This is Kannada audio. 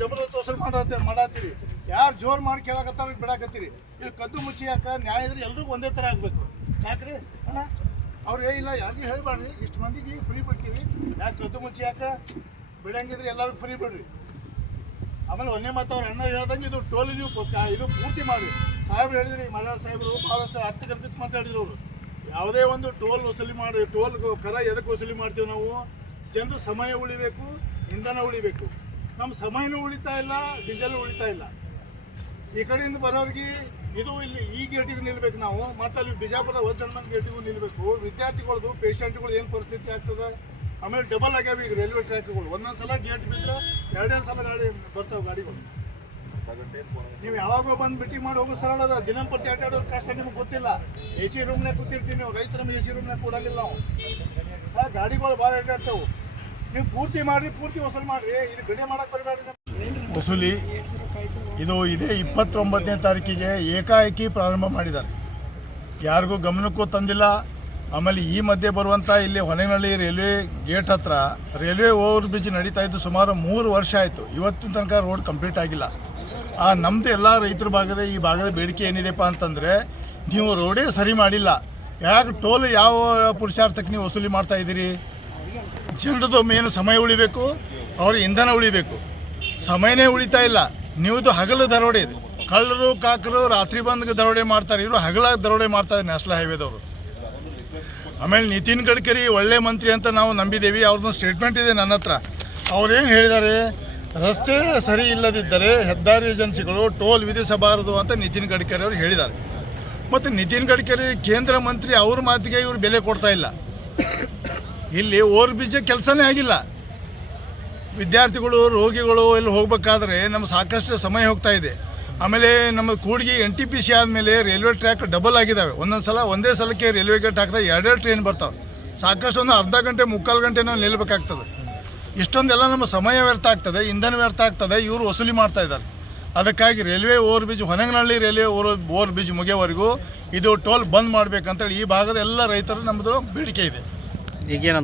ಜಬರ್ದಸ್ತ್ ವಸೂಲಿ ಮಾಡತ್ತೀರಿ. ಯಾರು ಜೋರು ಮಾಡಿ ಕೇಳಕತ್ತಾರ ಬಿಡಾಕತ್ತೀರಿ. ಇದು ಕದ್ದು ಮುಚ್ಚಿ ಯಾಕೆ ನ್ಯಾಯ ಇದ್ರೆ ಎಲ್ರಿಗೂ ಒಂದೇ ಥರ ಆಗಬೇಕು. ಯಾಕ್ರಿ ಅಣ್ಣ ಅವ್ರು ಇಲ್ಲ ಯಾರಿಗೂ ಹೇಳ್ಬಾರ್ರಿ, ಇಷ್ಟು ಮಂದಿಗೆ ಫ್ರೀ ಬಿಡ್ತೀವಿ, ಯಾಕೆ ಕದ್ದು ಮುಚ್ಚಿ ಯಾಕೆ ಬಿಡಂಗಿದ್ರೆ ಎಲ್ಲರಿಗೂ ಫ್ರೀ ಬಿಡ್ರಿ. ಆಮೇಲೆ ಒಂದೇ ಮಾತು ಅವ್ರ ಅಣ್ಣ ಹೇಳ್ದಂಗೆ ಇದು ಟೋಲ್ ನೀವು ಇದು ಪೂರ್ತಿ ಮಾಡಿ. ಸಾಹೇಬ್ರು ಹೇಳಿದ್ರಿ, ಮಲಯಾಳ ಸಾಹೇಬರು ಭಾಳಷ್ಟು ಅರ್ಥಗರ್ಭಿತ ಮಾತಾಡಿದ್ರು ಅವರು. ಯಾವುದೇ ಒಂದು ಟೋಲ್ ವಸೂಲಿ ಮಾಡಿ, ಟೋಲ್ ಕರ ಎದಕ್ಕೆ ವಸೂಲಿ ಮಾಡ್ತೀವಿ ನಾವು? ಜನರು ಸಮಯ ಉಳಿಬೇಕು, ಇಂಧನ ಉಳಿಬೇಕು. ನಮ್ಮ ಸಮಯನೂ ಉಳಿತಾ ಇಲ್ಲ, ಡೀಸೆಲ್ ಉಳಿತಾ ಇಲ್ಲ. ಈ ಕಡೆಯಿಂದ ಬರೋರಿಗೆ ಇದು ಇಲ್ಲಿ ಈ ಗೇಟಿಗೆ ನಿಲ್ಬೇಕು ನಾವು, ಮತ್ತು ಅಲ್ಲಿ ಬಿಜಾಪುರದ ವಜ್ರಮನ್ ಗೇಟಿಗೂ ನಿಲ್ಬೇಕು. ವಿದ್ಯಾರ್ಥಿಗಳದ್ದು ಪೇಷಂಟ್ಗಳು ಏನು ಪರಿಸ್ಥಿತಿ ಆಗ್ತದೆ. ಆಮೇಲೆ ಡಬಲ್ ಆಗ್ಯಾವ ಈಗ ರೈಲ್ವೆ ಟ್ರ್ಯಾಕ್ಗಳು. ಒಂದೊಂದು ಸಲ ಗೇಟ್ ಬಿದ್ದರೆ ಎರಡೆರಡು ಸಲ ಗಾಡಿ ಬರ್ತಾವೆ ಗಾಡಿಗಳು. ನೀವು ಯಾವಾಗ ಬಂದು ಮೀಟಿಂಗ್ ಮಾಡಿ ಹೋಗೋ ಸರಳ ಅದ. ದಿನಂಪ್ರತಿ ಅಡ್ಡಾಡೋರು ಕಷ್ಟ ನಿಮ್ಗೆ ಗೊತ್ತಿಲ್ಲ. ಎ ಸಿ ರೂಮ್ನಾಗ ಕೂತಿರ್ತೀವಿ ನೀವು, ರೈತರು ನಮಗೆ ಎ ಸಿ ರೂಮ್ನಾಗ ಕೂಡಂಗಿಲ್ಲ ನಾವು. ಗಾಡಿಗಳು ಭಾಳ ಅಡ್ಡಾಡ್ತಾವೆ. ನೀವು ಪೂರ್ತಿ ಮಾಡಿರಿ, ಪೂರ್ತಿ ವಸೂಲಿ ಮಾಡಿರಿ. ಇದು ಗಡಿ ಮಾಡಕ್ಕೆ ಬರಬೇಡ್ರಿ. ವಸೂಲಿ ಇದು ಇದೇ 29ನೇ ತಾರೀಕಿಗೆ ಏಕಾಏಕಿ ಪ್ರಾರಂಭ ಮಾಡಿದ್ದಾರೆ. ಯಾರಿಗೂ ಗಮನಕ್ಕೂ ತಂದಿಲ್ಲ. ಆಮೇಲೆ ಈ ಮಧ್ಯೆ ಬರುವಂಥ ಇಲ್ಲಿ ಹೊನೆನಹಳ್ಳಿ ರೈಲ್ವೆ ಗೇಟ್ ಹತ್ರ ರೈಲ್ವೆ ಓವರ್ ಬ್ರಿಡ್ಜ್ ನಡೀತಾ ಇದ್ದು ಸುಮಾರು 3 ವರ್ಷ ಆಯಿತು. ಇವತ್ತಿನ ತನಕ ರೋಡ್ ಕಂಪ್ಲೀಟ್ ಆಗಿಲ್ಲ. ನಮ್ಮದು ಎಲ್ಲ ರೈತರ ಈ ಭಾಗದ ಬೇಡಿಕೆ ಏನಿದೆಪ್ಪ ಅಂತಂದರೆ, ನೀವು ರೋಡೇ ಸರಿ ಮಾಡಿಲ್ಲ, ಯಾಕೆ ಟೋಲ್ ಯಾವ ಪುರುಷಾರ್ಥಕ್ಕೆ ನೀವು ವಸೂಲಿ ಮಾಡ್ತಾ ಇದ್ದೀರಿ? ಜನರದ್ದು ಮೇನು ಸಮಯ ಉಳಿಬೇಕು, ಅವ್ರ ಇಂಧನ ಉಳಿಬೇಕು. ಸಮಯನೇ ಉಳಿತಾ ಇಲ್ಲ. ನೀವುದು ಹಗಲು ದರೋಡೆ ಇದೆ. ಕಳ್ಳರು ಕಾಕರು ರಾತ್ರಿ ಬಂದು ದರೋಡೆ ಮಾಡ್ತಾರೆ, ಇವರು ಹಗಲ ದರೋಡೆ ಮಾಡ್ತಾರೆ ನ್ಯಾಷನಲ್ ಹೈವೇದವರು. ಆಮೇಲೆ ನಿತಿನ್ ಗಡ್ಕರಿ ಒಳ್ಳೆ ಮಂತ್ರಿ ಅಂತ ನಾವು ನಂಬಿದ್ದೇವೆ. ಅವ್ರದ್ದು ಸ್ಟೇಟ್ಮೆಂಟ್ ಇದೆ ನನ್ನ ಹತ್ರ. ಅವ್ರೇನು ಹೇಳಿದ್ದಾರೆ, ರಸ್ತೆ ಸರಿ ಇಲ್ಲದಿದ್ದರೆ ಹೆದ್ದಾರಿ ಏಜೆನ್ಸಿಗಳು ಟೋಲ್ ವಿಧಿಸಬಾರದು ಅಂತ ನಿತಿನ್ ಗಡ್ಕರಿ ಅವರು ಹೇಳಿದ್ದಾರೆ. ಮತ್ತು ನಿತಿನ್ ಗಡ್ಕರಿ ಕೇಂದ್ರ ಮಂತ್ರಿ, ಅವ್ರ ಮಾತಿಗೆ ಇವರು ಬೆಲೆ ಕೊಡ್ತಾ ಇಲ್ಲ. ಇಲ್ಲಿ ಓವರ್ ಬ್ರಿಡ್ಜ್ ಕೆಲಸನೇ ಆಗಿಲ್ಲ. ವಿದ್ಯಾರ್ಥಿಗಳು ರೋಗಿಗಳು ಇಲ್ಲಿ ಹೋಗಬೇಕಾದ್ರೆ ನಮ್ಮ ಸಾಕಷ್ಟು ಸಮಯ ಹೋಗ್ತಾ ಇದೆ. ಆಮೇಲೆ ನಮ್ಮ ಕೂಡ್ಗಿ NTPC ಆದಮೇಲೆ ರೈಲ್ವೆ ಟ್ರ್ಯಾಕ್ ಡಬಲ್ ಆಗಿದ್ದಾವೆ. ಒಂದೊಂದು ಸಲ ಒಂದೇ ಸಲಕ್ಕೆ ರೈಲ್ವೆ ಗೇಟ್ ಹಾಕಿದಾಗ 2 ಟ್ರೈನ್ ಬರ್ತಾವೆ. ಸಾಕಷ್ಟು ಒಂದು ಅರ್ಧ ಗಂಟೆ ಮುಕ್ಕಾಲು ಗಂಟೆ ನಾವು ನಿಲ್ಲಬೇಕಾಗ್ತದೆ. ಇಷ್ಟೊಂದೆಲ್ಲ ನಮ್ಮ ಸಮಯ ವ್ಯರ್ಥ ಆಗ್ತದೆ, ಇಂಧನ ವ್ಯರ್ಥ ಆಗ್ತದೆ. ಇವರು ವಸೂಲಿ ಮಾಡ್ತಾ ಇದ್ದಾರೆ. ಅದಕ್ಕಾಗಿ railway over bridge, Honenahalli railway over bridge ಮುಗಿಯೋವರೆಗೂ ಇದು ಟೋಲ್ ಬಂದ್ ಮಾಡಬೇಕಂತೇಳಿ ಈ ಭಾಗದ ಎಲ್ಲ ರೈತರು ನಮ್ಮದು ಬೇಡಿಕೆ ಇದೆ. ಈಗೇನಂತ